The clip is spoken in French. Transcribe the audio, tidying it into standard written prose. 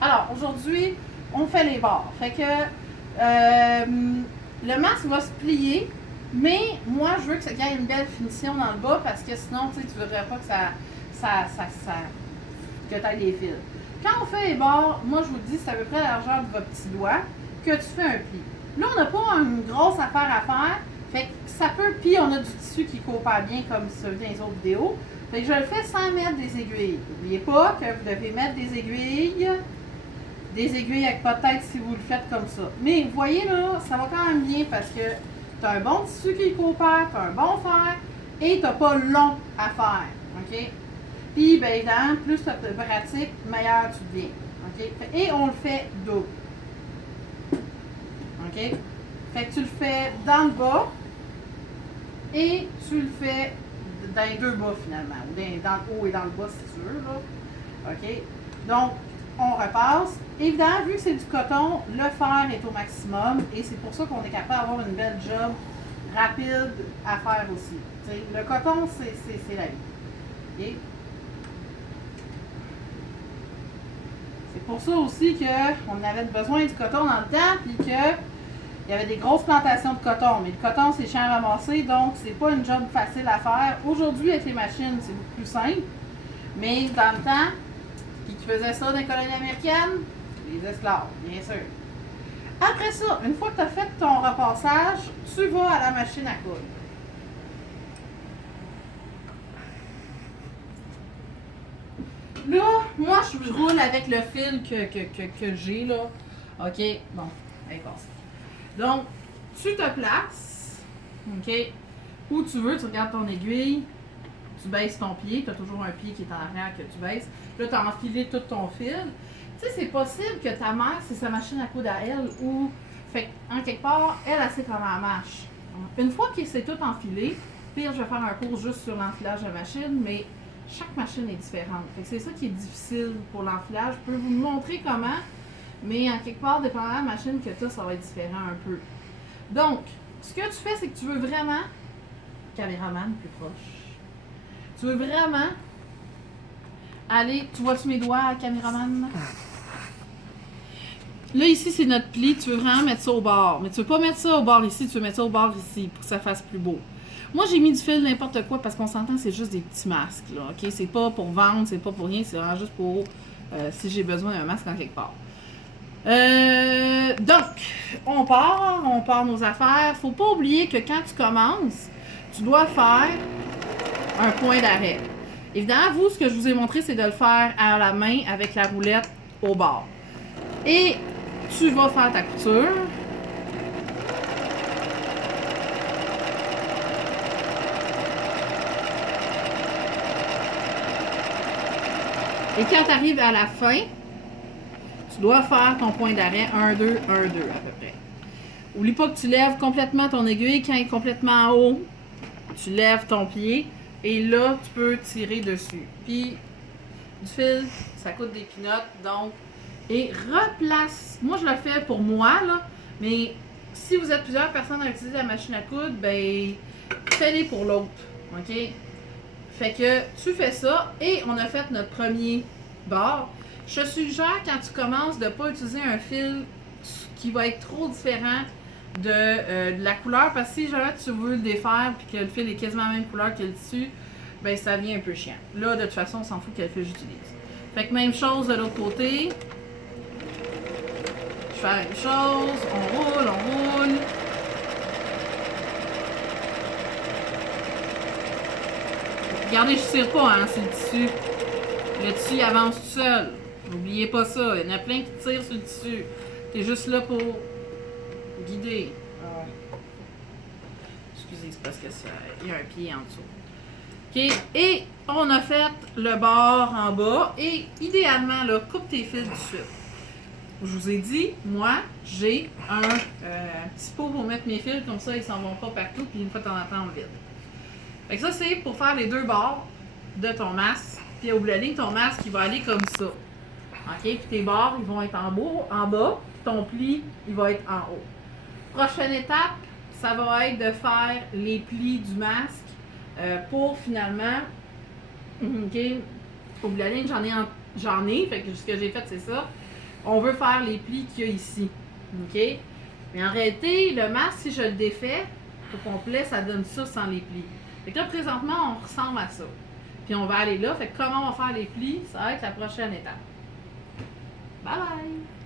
Alors, aujourd'hui, on fait les bords. Fait que le masque va se plier, mais moi, je veux que ça ait une belle finition dans le bas parce que sinon, tu ne voudrais pas que que tu ailles des fils. Quand on fait les bords, moi, je vous dis, c'est à peu près la largeur de votre petit doigt que tu fais un pli. Là, on n'a pas une grosse affaire à faire. Fait que ça peut, puis on a du tissu qui coopère bien comme ça vient dans les autres vidéos. Fait que je le fais sans mettre des aiguilles. N'oubliez pas que vous devez mettre des aiguilles avec pas de tête si vous le faites comme ça. Mais vous voyez là, ça va quand même bien parce que tu as un bon tissu qui coopère, tu as un bon fer et tu n'as pas long à faire. OK? Puis, bien évidemment, plus tu te pratiques, meilleur tu deviens. OK? Et on le fait double. OK? Fait que tu le fais dans le bas et tu le fais dans les deux bas finalement. Ou dans le haut et dans le bas si tu veux. Là. OK? Donc, on repasse. Évidemment, vu que c'est du coton, le fer est au maximum et c'est pour ça qu'on est capable d'avoir une belle job rapide à faire aussi. T'sais, le coton, c'est la vie. Okay? C'est pour ça aussi qu'on avait besoin du coton dans le temps puis qu'il y avait des grosses plantations de coton. Mais le coton, c'est cher à ramasser, donc c'est pas une job facile à faire. Aujourd'hui, avec les machines, c'est beaucoup plus simple. Mais dans le temps, qui faisait ça dans les colonies américaines? Les esclaves, bien sûr. Après ça, une fois que tu as fait ton repassage, tu vas à la machine à coudre. Là, moi, je roule avec le fil que j'ai, là. OK? Bon, allez, passe. Donc, tu te places, OK? Où tu veux, tu regardes ton aiguille, tu baisses ton pied, tu as toujours un pied qui est en arrière que tu baisses. Là, tu as enfilé tout ton fil. Tu sais, c'est possible que ta mère, c'est sa machine à coudre à elle, ou, fait en quelque part, elle sait comment elle marche. Une fois que c'est tout enfilé, pire, je vais faire un cours juste sur l'enfilage de machine, mais chaque machine est différente. Fait que c'est ça qui est difficile pour l'enfilage. Je peux vous montrer comment, mais en quelque part, dépendamment de la machine que tu as, ça va être différent un peu. Donc, ce que tu fais, c'est que tu veux vraiment, caméraman plus proche, tu veux vraiment aller, tu vois-tu mes doigts, caméraman? Là, ici, c'est notre pli. Tu veux vraiment mettre ça au bord. Mais tu veux pas mettre ça au bord ici, tu veux mettre ça au bord ici pour que ça fasse plus beau. Moi, j'ai mis du fil n'importe quoi parce qu'on s'entend, c'est juste des petits masques. Là, OK? C'est pas pour vendre, c'est pas pour rien, c'est vraiment juste pour si j'ai besoin d'un masque en quelque part. Donc, on part nos affaires. Faut pas oublier que quand tu commences, tu dois faire un point d'arrêt. Évidemment, vous, ce que je vous ai montré, c'est de le faire à la main avec la roulette au bord. Et tu vas faire ta couture. Et quand tu arrives à la fin, tu dois faire ton point d'arrêt 1, 2, 1, 2 à peu près. Oublie pas que tu lèves complètement ton aiguille. Quand elle est complètement en haut, tu lèves ton pied et là, tu peux tirer dessus. Puis, du fil, ça coûte des pinottes, donc, et replace. Moi, je le fais pour moi, là, mais si vous êtes plusieurs personnes à utiliser la machine à coudre, ben, fais-les pour l'autre, OK? Fait que tu fais ça et on a fait notre premier bord. Je suggère quand tu commences de ne pas utiliser un fil qui va être trop différent de la couleur parce que si jamais tu veux le défaire et que le fil est quasiment la même couleur que le tissu, ben ça devient un peu chiant. Là, de toute façon, on s'en fout quel fil j'utilise. Fait que même chose de l'autre côté. Je fais la même chose. On roule. Regardez, je tire pas, hein, c'est le tissu. Le tissu il avance tout seul. N'oubliez pas ça. Il y en a plein qui tirent sur le tissu. T'es juste là pour guider. Excusez, c'est parce que il y a un pied en dessous. OK. Et on a fait le bord en bas. Et idéalement, là, coupe tes fils tout de suite. Je vous ai dit, moi, j'ai un petit pot pour mettre mes fils. Comme ça, ils s'en vont pas partout. Puis une fois de temps en temps, on vide. Fait que ça, c'est pour faire les deux bords de ton masque. Puis au bout de la ligne, ton masque, il va aller comme ça. OK? Puis tes bords, ils vont être en bas. Ton pli, il va être en haut. Prochaine étape, ça va être de faire les plis du masque pour finalement... OK? Au bout de la ligne, j'en ai. Fait que ce que j'ai fait, c'est ça. on veut faire les plis qu'il y a ici. OK? Mais en réalité, le masque, si je le défais au complet, ça donne ça sans les plis. Fait que là, présentement, on ressemble à ça. Puis on va aller là. Fait que comment on va faire les plis, ça va être la prochaine étape. Bye bye!